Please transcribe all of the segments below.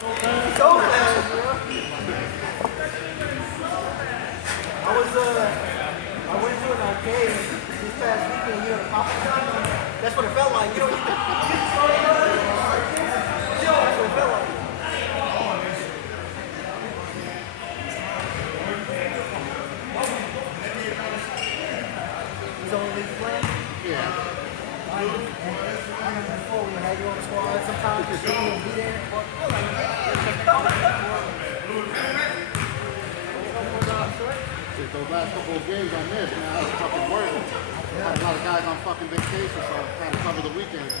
So fast, bro. I went to an arcade this past weekend, you know, the Papa John. That's what it felt like. You know, that's what it felt like. He's only league playing? Yeah. I remember before we had you on the squad sometimes, just you would be there. Shit, those last couple of games I missed, man, I was fucking working. I had a lot of guys on fucking vacation, so I had to cover the weekend.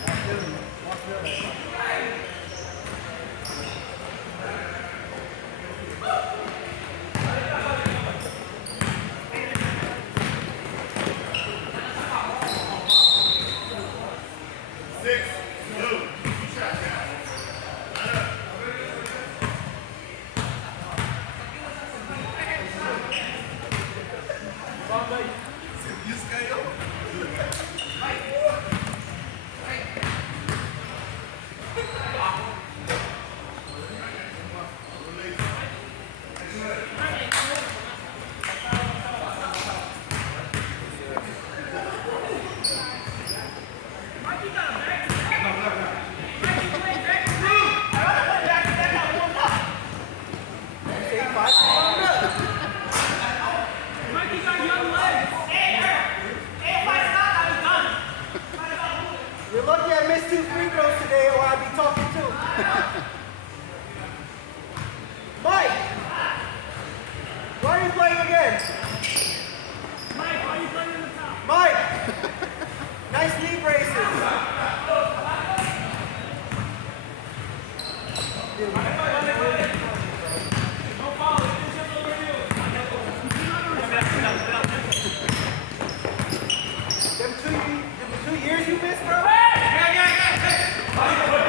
You're lucky I missed 2 free throws today or I'd be talking too. Mike! Why are you playing again? Mike, why are you playing in the top? Mike! Nice knee braces. Them 2 years you missed, bro? Yeah.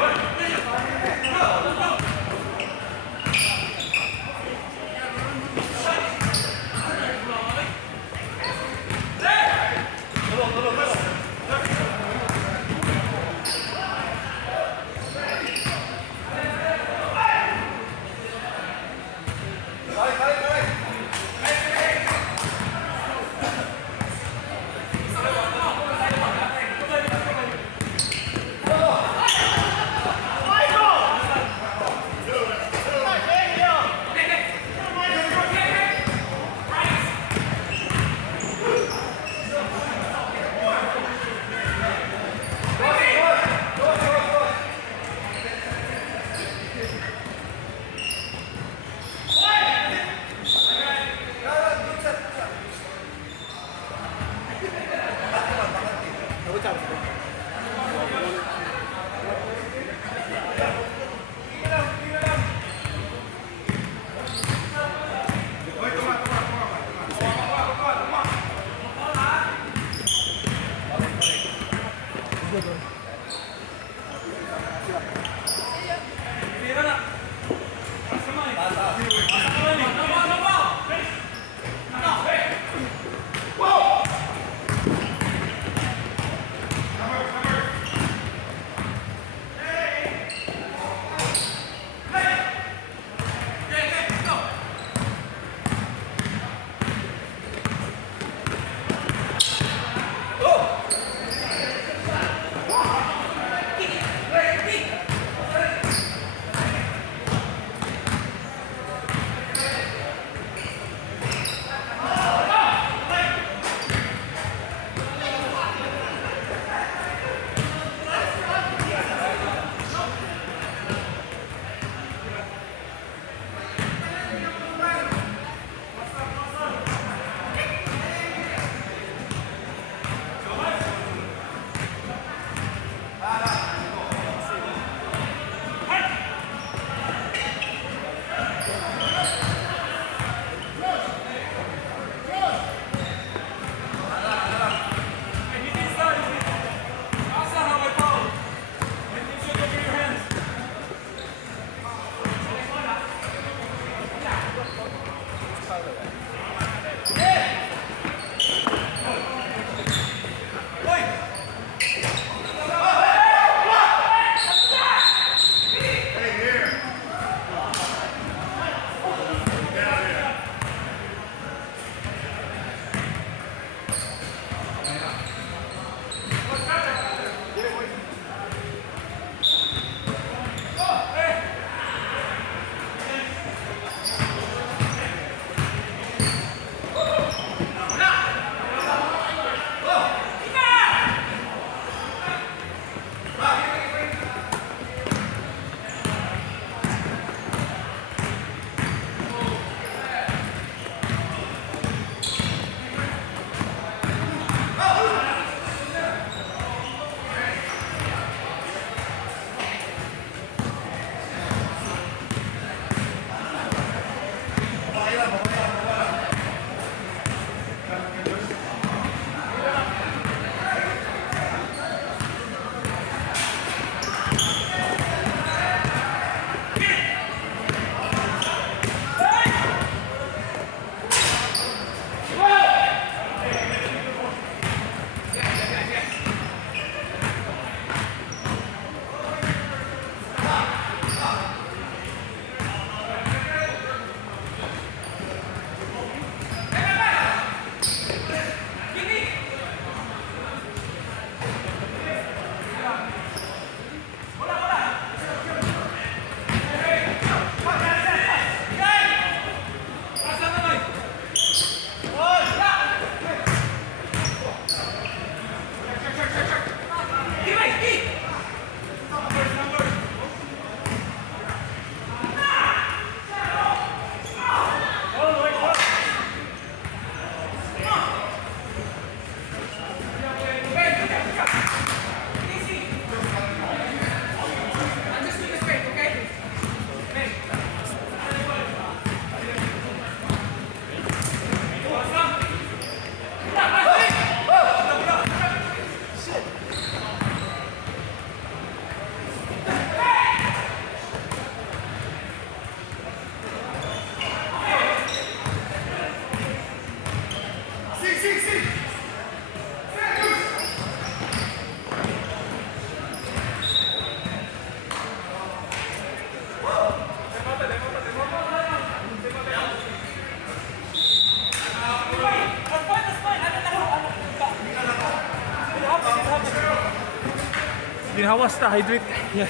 Ginawas na, hydrate. Yeah.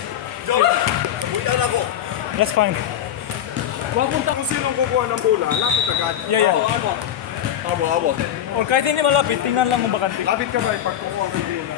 Buitan ako. That's fine. Pupunta kung sinong kukuha ng bola, lapit agad. Yeah, yeah. Abo. Or kahit hindi malapit, tingnan lang kung bakante. Lapit ka ba pag kukuha ng bola?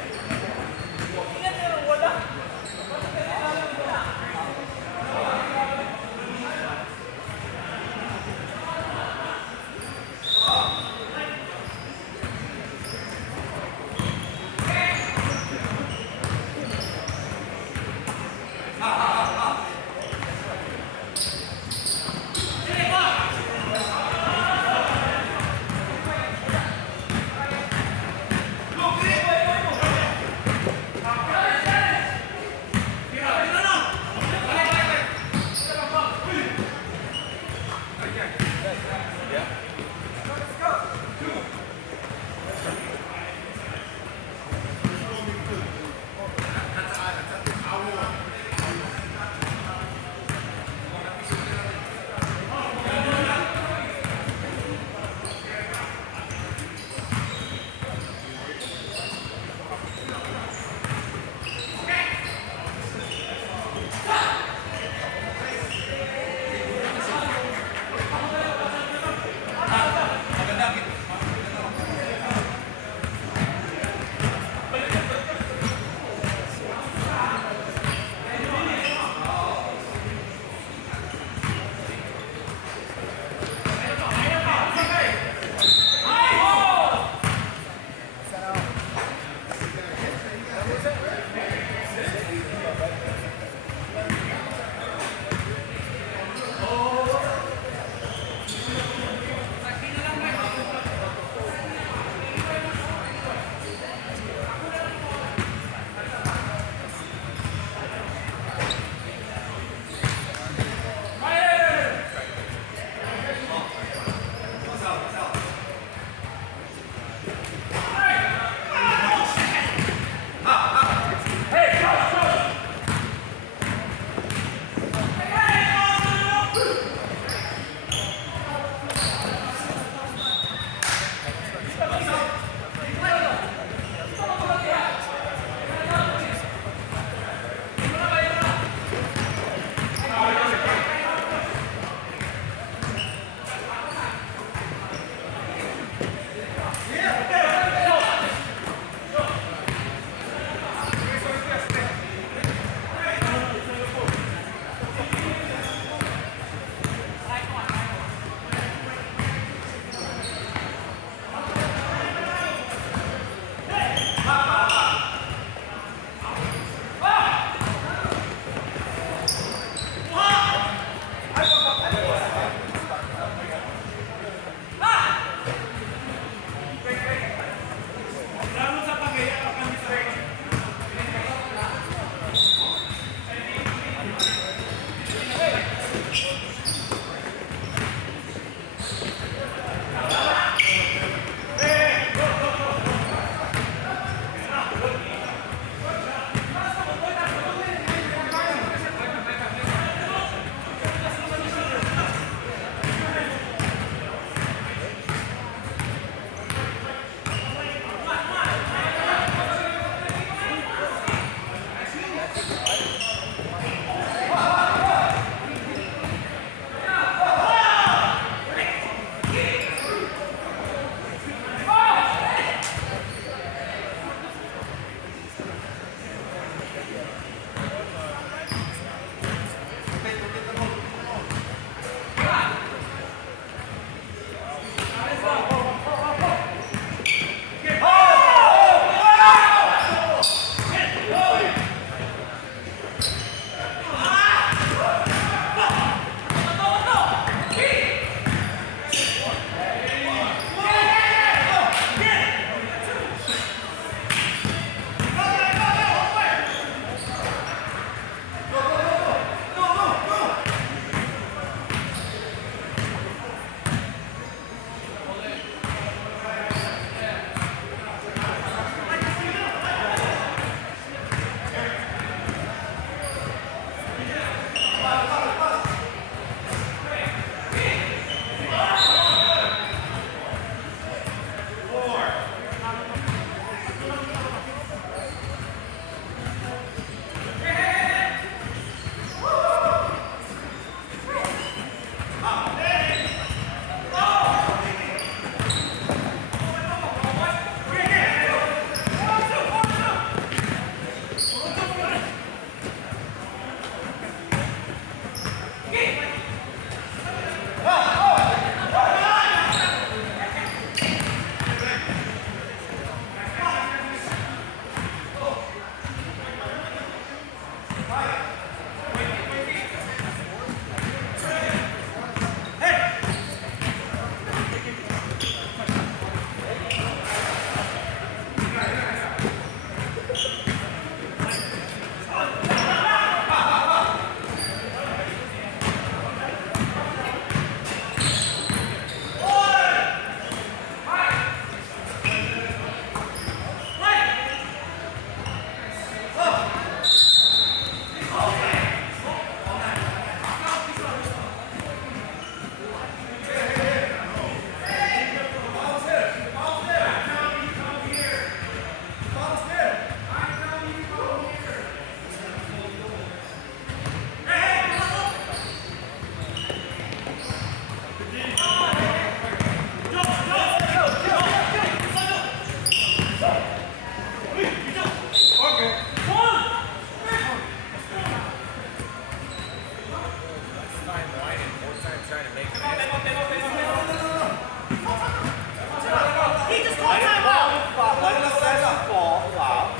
Let him assess the fall. Wow.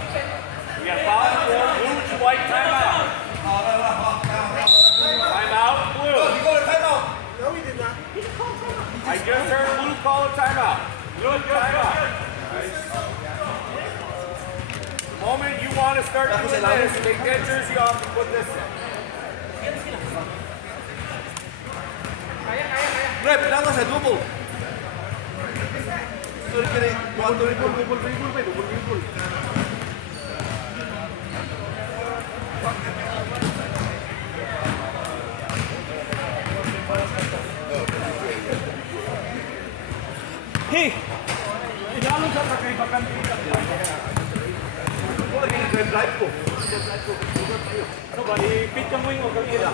We got foul four, blue to white, timeout. Timeout, blue. No, he did not. I just heard blue call a timeout. Blue timeout. The moment you want to start doing this, take that jersey off and put this in. Rep, pinaka sa double. Double dribble. Hey! Inalong siya kay bakante. Ano ba, i-pick kang wing o kang ila?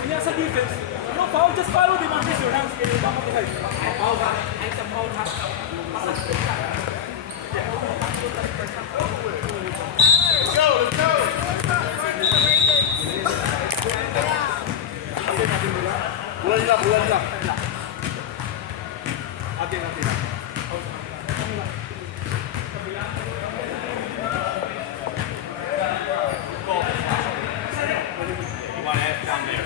Kanya sa defense, no foul, just follow the man, your hands, kaya iba mo tilay. Foul ha, ay sa foul ha. Bulan lang. Atin. You want to head down there.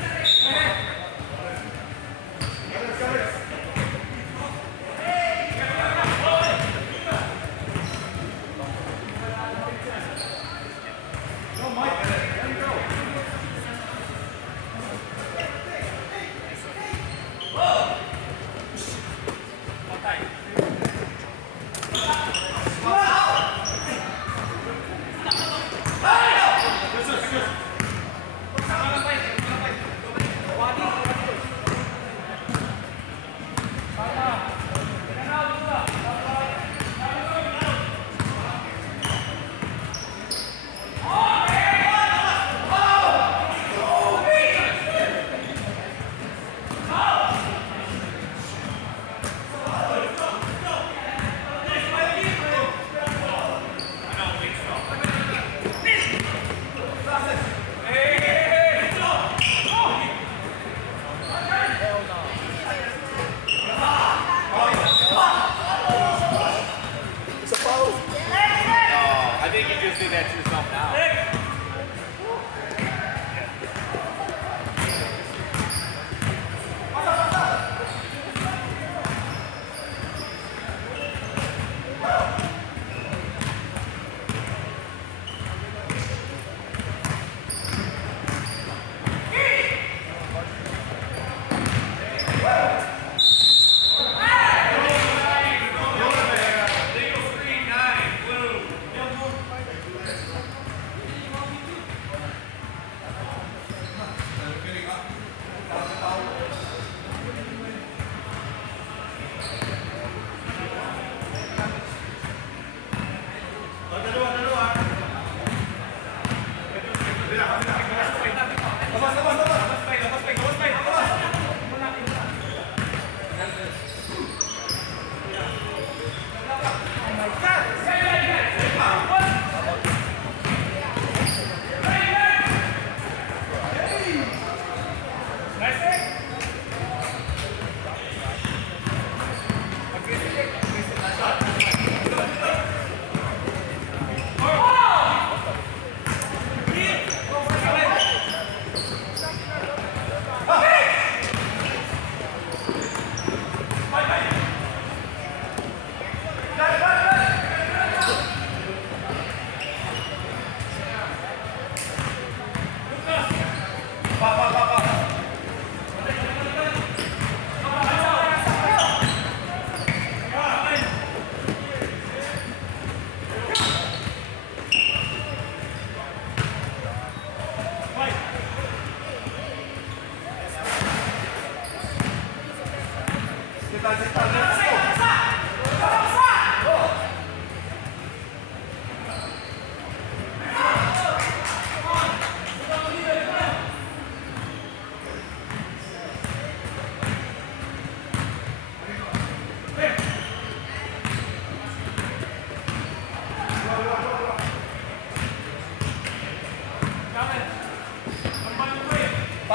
I think you just did that to yourself now.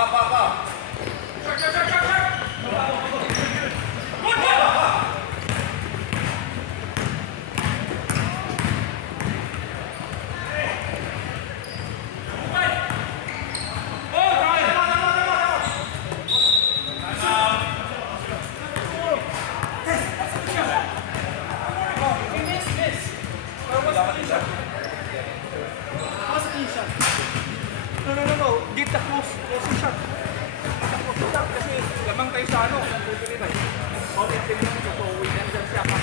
Pop. ano, sa Pilipinas. Solid team yung ito, winner dyan siya pa.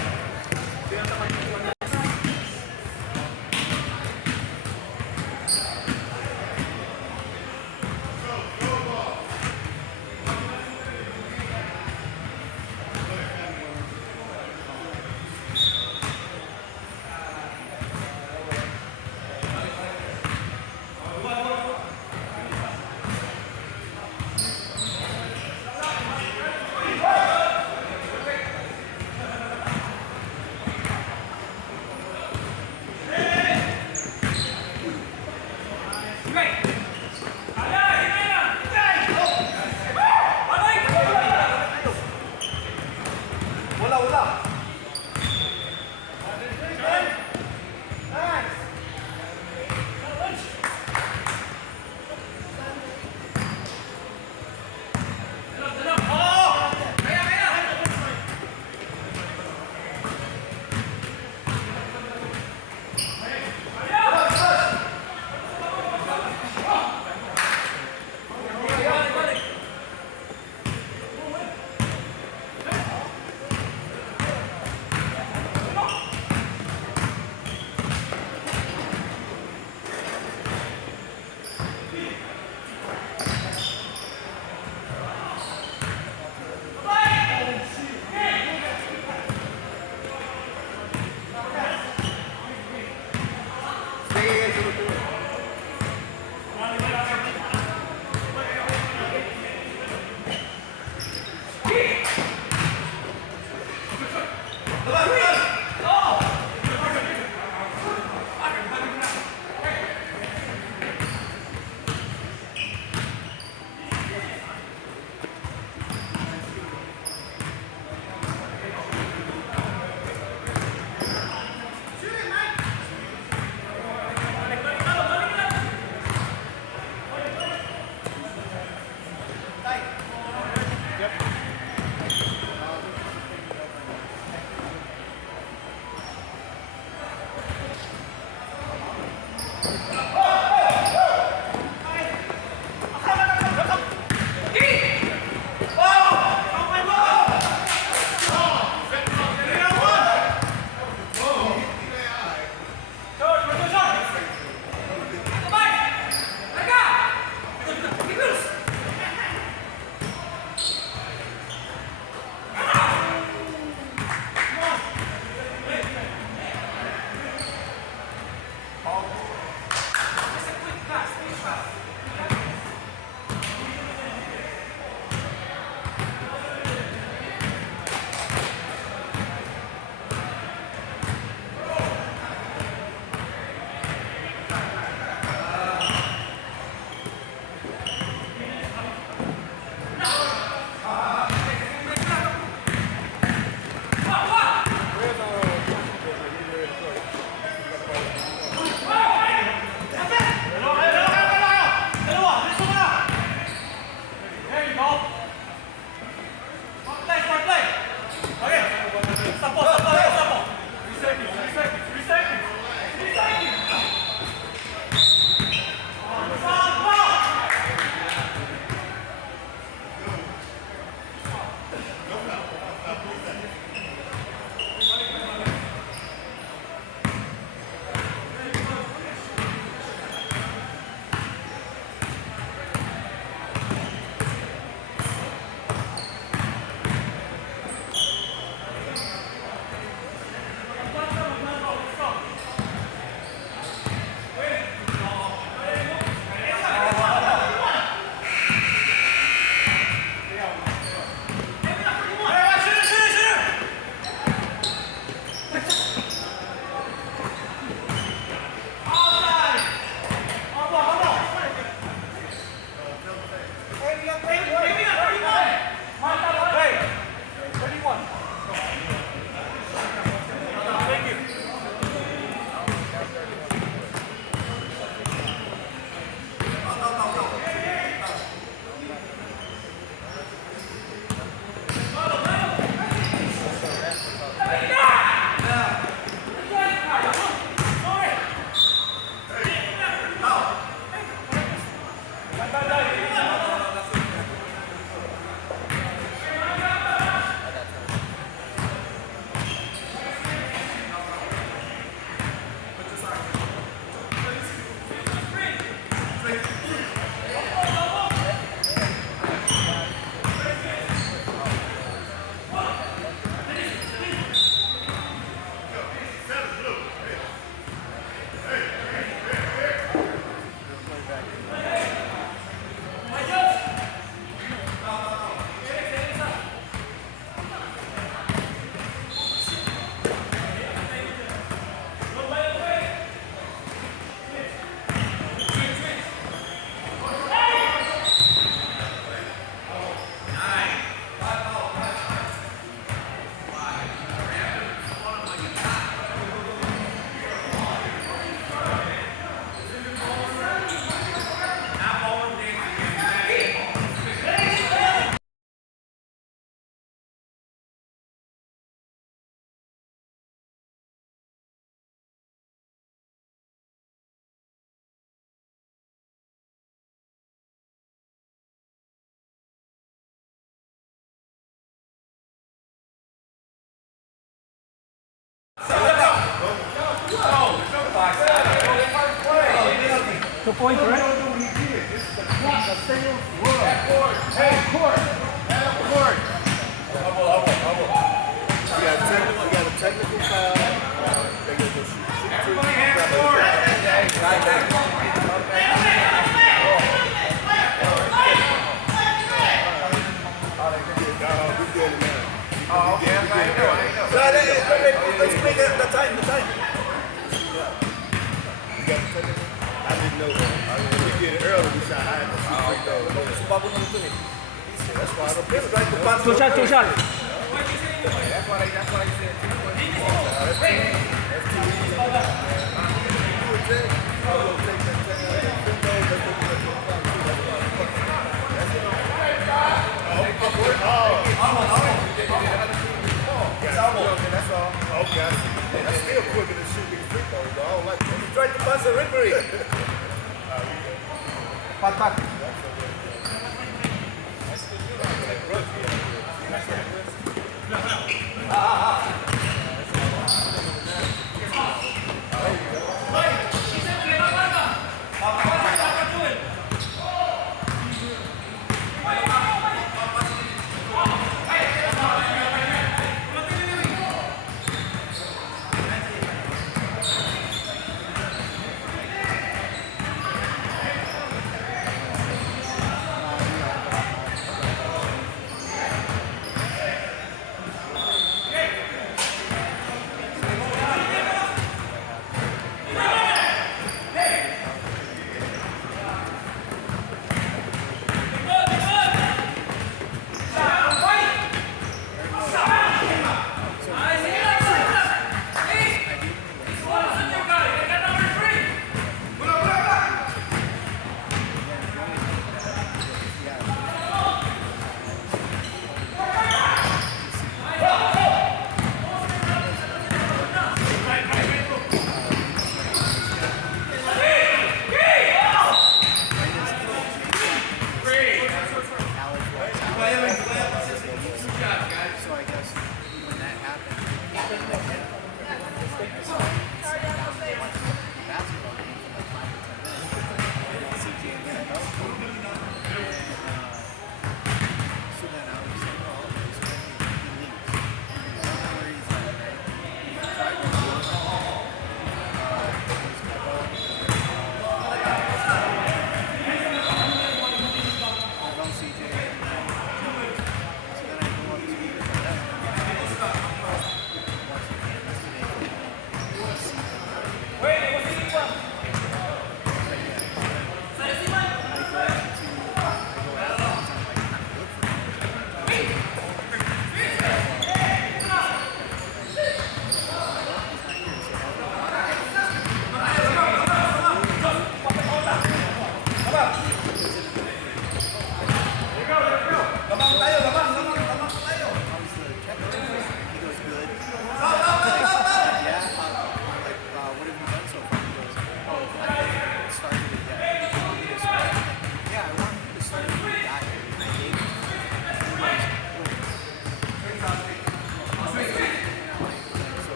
Kaya naman yung one. Wala, wala. point, correct? You got a technical foul. They get the let's make it the time. I didn't know that. We did it early. We shot. I had to shoot free throw. That's why I don't pick like the punch. Two shot, two shot. That's why he said 2 That's all. Okay, I see. That's still quicker than shooting free throws, though. I don't like it. You tried to punch the Rickery.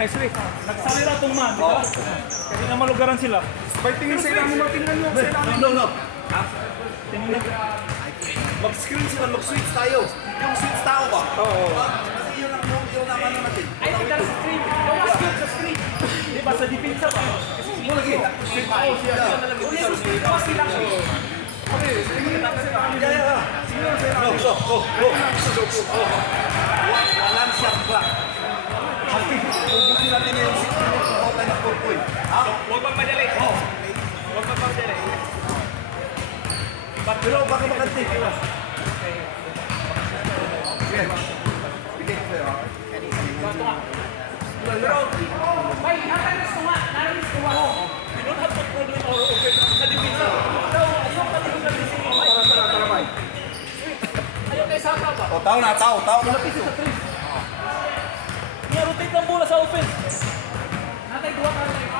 Nice rin. Nagsalira itong man, di ba? Kasi na malugaran sila. May tingin sa ilalim mo, tingnan nyo sa ilalim. No. Tingnan na. Mag-screen sila, mag-switch tayo. Yung switch tao ba? Oo. Kasi yun ang ano natin. Ay, tingnan sa screen. Yung screen sa screen. Di ba, sa depensa pa. Kasi Mo lagi. Switch tao siya. Tapos sila. Okay, tingnan na sila. Yeah. Go. Walang shot clock. Ubusin natin yung okay na 4 point. Ha? Huwag magpadali. Huwag magpadali. Pero baka makantik. Pero, may nakalis ko nga. Nakalis ko nga. You don't have to problem or open sa depensa. Ayaw ka din na dising. Ayaw kayo sa ba? O, tao na. Malapit sa 3. I-rotate ng bola sa offense. Natay, duwa ka rin.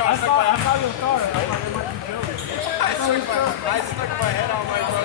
I saw you in Florida. I thought it might be Joey. I stuck my head out my